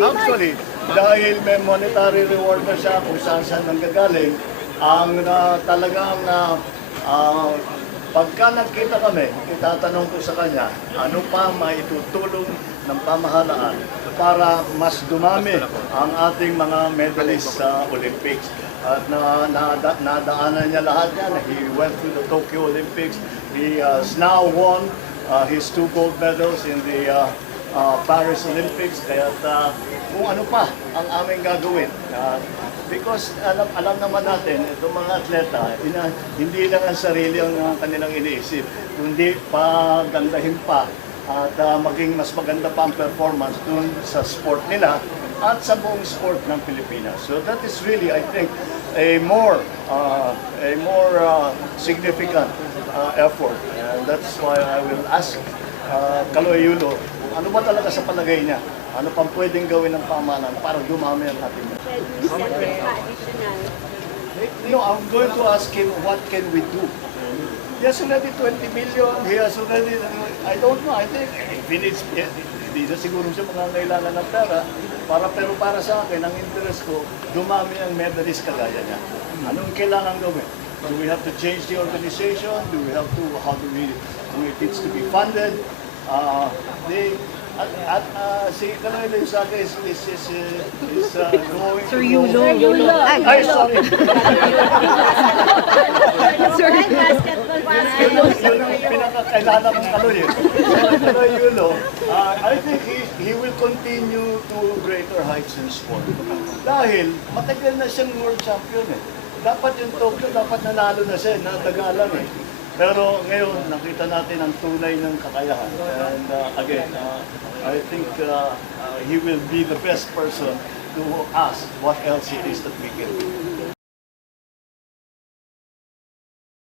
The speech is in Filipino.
Actually, dahil may monetary reward na siya kung saan saan nanggagaling, ang na, talagang na pagka nagkita kami, itatanong ko sa kanya, ano pa maitutulong ng pamahalaan para mas dumami ang ating mga medalists sa Olympics. At na, na, nadaanan niya lahat yan. He went to the Tokyo Olympics. He has now won uh, his two gold medals in the uh, uh, Paris Olympics. Kaya uh, kung ano pa ang aming gagawin. Uh, because alam, alam naman natin, itong mga atleta, ina, hindi lang ang sarili ang uh, kanilang iniisip, kundi pagandahin pa at uh, maging mas maganda pa ang performance dun sa sport nila at sa buong sport ng Pilipinas. So that is really, I think, a more uh, a more uh, significant uh, effort. And that's why I will ask uh, Kaloy Yulo, ano ba talaga sa palagay niya? Ano pang pwedeng gawin ng pamahalaan para dumami ang ating additional. No, I'm going to ask him what can we do. He has already 20 million. He has already, I don't know, I think if he needs, hindi na siguro siya mangangailangan ng pera. Para, pero para sa akin, ang interest ko, dumami ang medalist kagaya niya. Anong kailangan gawin? Do we have to change the organization? Do we have to, how do we, do it needs to be funded? Uh, they, at, at uh, si Kaloy Lensaga is, is, is, is uh, going Sir to Yulo. go- Yulo. Ay. Sorry. yun ang pinakakailangan ng Kaloy. eh. Kaloy Yulo, uh, I think he, he will continue to greater heights in sport. Dahil matagal na siyang world champion eh. Dapat yung Tokyo, dapat nanalo na siya, natagalan eh. Pero ngayon, nakita natin ang tunay ng kakayahan. And uh, again, uh, I think uh, uh, he will be the best person to ask what else it is that we can do.